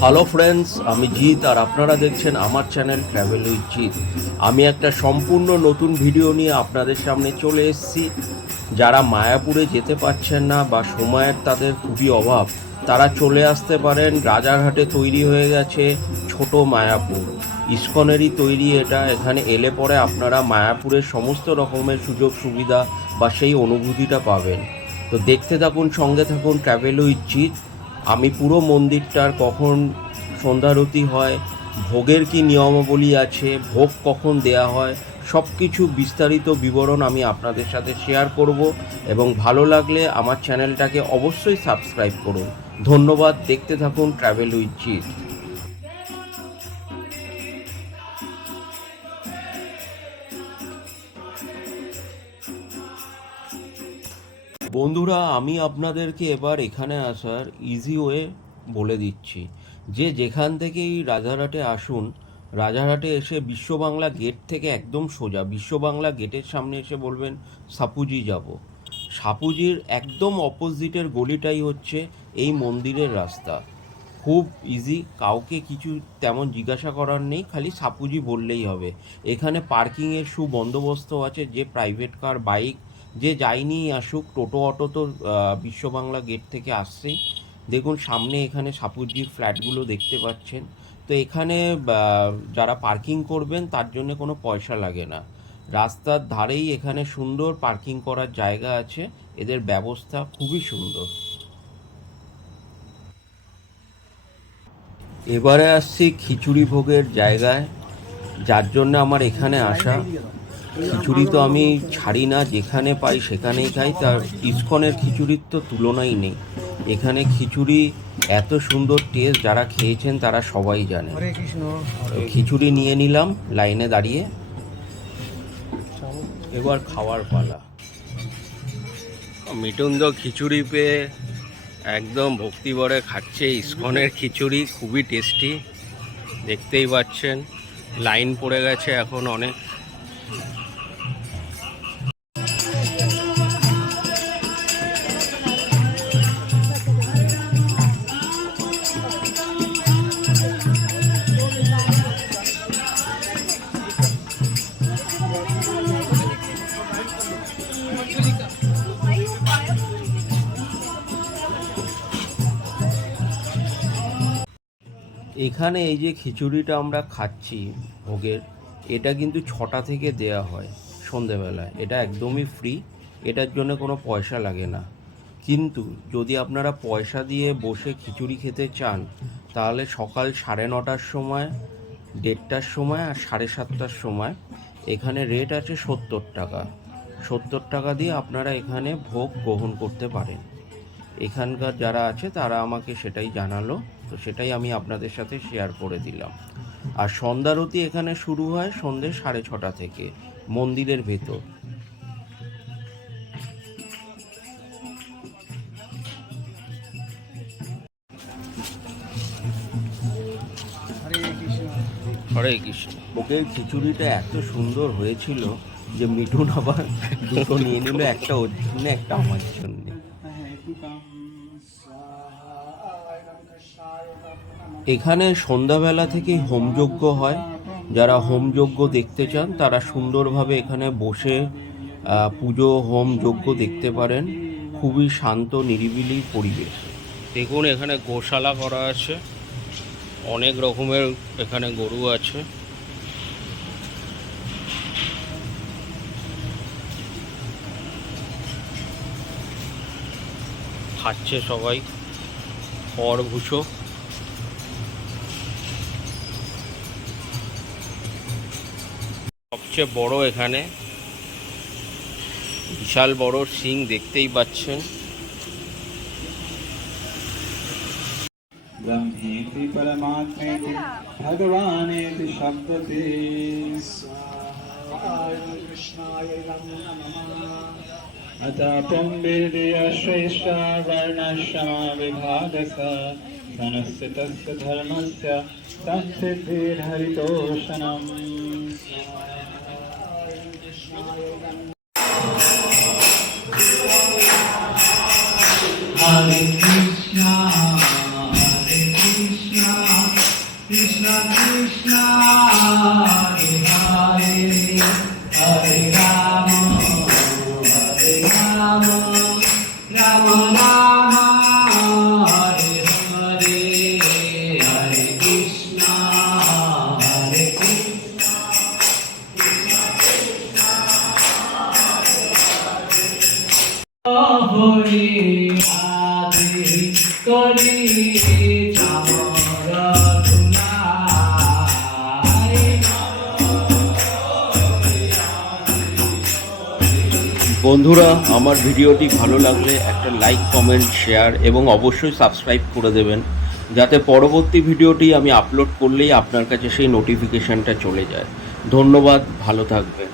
Hello friends, আমি জিৎ আর আপনারা দেখছেন আমার চ্যানেল ট্র্যাভেল উইথ জিৎ। আমি একটা সম্পূর্ণ নতুন ভিডিও নিয়ে আপনাদের সামনে চলে এসেছি। যারা মায়াপুরে যেতে পারছেন না বা সময়ের তাদের খুবই অভাব, তারা চলে আসতে পারেন। রাজারহাটে তৈরি হয়ে গেছে ছোট মায়াপুর, ইসকনেরই তৈরি এটা। এখানে এলে পরে আপনারা মায়াপুরের সমস্ত রকমের সুযোগ সুবিধা বা সেই অনুভূতিটা পাবেন। তো দেখতে থাকুন, সঙ্গে থাকুন ট্র্যাভেল উইথ জিৎ। আমি পুরো মন্দিরটার কখন সন্ধ্যারতি হয়, ভোগের কি নিয়মাবলী আছে, ভোগ কখন দেয়া হয়, সব কিছু বিস্তারিত বিবরণ আমি আপনাদের সাথে শেয়ার করব। এবং ভালো লাগলে আমার চ্যানেলটাকে অবশ্যই সাবস্ক্রাইব করুন। ধন্যবাদ, দেখতে থাকুন ট্র্যাভেল উইথ জিৎ। বন্ধুরা, আমি আপনাদেরকে এবার এখানে আসার ইজি ওয়ে বলে দিচ্ছি। যে যেখান থেকেই রাজারহাটে আসুন, রাজারহাটে এসে বিশ্ববাংলা গেট থেকে একদম সোজা বিশ্ববাংলা গেটের সামনে এসে বলবেন সাপুজি যাব। সাপুজির একদম অপোজিটের গলিটাই হচ্ছে এই মন্দিরের রাস্তা। খুব ইজি, কাউকে কিছু তেমন জিজ্ঞাসা করার নেই, খালি সাপুজি বললেই হবে। এখানে পার্কিংয়ের সুবন্দোবস্ত আছে। যে প্রাইভেট কার, বাইক যে যাইনি আসুক, টোটো অটো তো বিশ্ববাংলা গেট থেকে আসছেই। দেখুন সামনে এখানে সাপুজির ফ্ল্যাটগুলো দেখতে পাচ্ছেন। তো এখানে যারা পার্কিং করবেন তার জন্য কোনো পয়সা লাগে না। রাস্তার ধারেই এখানে সুন্দর পার্কিং করার জায়গা আছে। এদের ব্যবস্থা খুবই সুন্দর। এবারে আসছি খিচুড়ি ভোগের জায়গায়, যার জন্য আমার এখানে আসা। খিচুড়ি তো আমি ছাড়ি না, যেখানে পাই সেখানেই খাই। তার ইসকনের খিচুড়ির তো তুলনাই নেই। এখানে খিচুড়ি এত সুন্দর টেস্ট, যারা খেয়েছেন তারা সবাই জানে। তো খিচুড়ি নিয়ে নিলাম লাইনে দাঁড়িয়ে। এবার খাওয়ার পালা। মিঠুন তো খিচুড়ি পেয়ে একদম ভক্তিভরে খাচ্ছে। ইসকনের খিচুড়ি খুবই টেস্টি, দেখতেই পাচ্ছেন। লাইন পড়ে গেছে এখন অনেক। এখানে এই যে খিচুড়িটা আমরা খাচ্ছি ভোগের, এটা কিন্তু 6টা থেকে দেয়া হয় সন্ধেবেলায়। এটা একদমই ফ্রি, এটার জন্য কোনো পয়সা লাগে না। কিন্তু যদি আপনারা পয়সা দিয়ে বসে খিচুড়ি খেতে চান, তাহলে সকাল 9:30টার সময়, 1:30টার সময় আর 7:30টার সময় এখানে রেট আছে 70 টাকা। 70 টাকা দিয়ে আপনারা এখানে ভোগ গ্রহণ করতে পারেন। এখানকার যারা আছে তারা আমাকে সেটাই জানালো, তো সেটাই আমি আপনাদের সাথে শেয়ার করে দিলাম। আর সন্ধ্যারতি এখানে শুরু হয় সন্ধ্যে 6:30 থেকে মন্দিরের ভেতর। হরে কৃষ্ণ। ভোগের খিচুড়িটা এত সুন্দর হয়েছিল যে মিঠুন আবার দুটো নিয়ে নিল, একটা ওর জন্য একটা আমার জন্য। এখানে সন্ধ্যাবেলা থেকেই হোমযজ্ঞ হয়। যারা হোমযজ্ঞ দেখতে চান তারা সুন্দরভাবে এখানে বসে পুজো হোম যজ্ঞ দেখতে পারেন। খুবই শান্ত নিরিবিলি পরিবেশ। দেখুন এখানে গোশালা করা আছে, অনেক রকমের এখানে গরু আছে। খাচ্ছে সবাই খড় ভুষো। সবচেয়ে বড় এখানে, বিশাল বড় সিং দেখতেই পাচ্ছেন। ब्रह्मेति परमात्मेति भगवानेति शब्दते स्वाहा कृष्णाय नमः। अतः पुंभिर्दिय श्रेष्ठ वर्णश्रम विभागस धनस्य तस्य धर्मस्य संसिद्धिर्हरितोषणम्। Hare Krishna, Hare Krishna, Krishna Krishna Hare Hare Hare Ram Ram Ram Hare Hare Hare Krishna হরে কৃষ্ণ হরে রাধে করি চামর ধুলাই বন্ধুরা, আমার ভিডিওটি ভালো লাগলে একটা লাইক, কমেন্ট, শেয়ার এবং অবশ্যই সাবস্ক্রাইব করে দেবেন, যাতে পরবর্তী ভিডিওটি আমি আপলোড করলেই আপনার কাছে সেই নোটিফিকেশানটা চলে যায়। ধন্যবাদ, ভালো থাকবেন।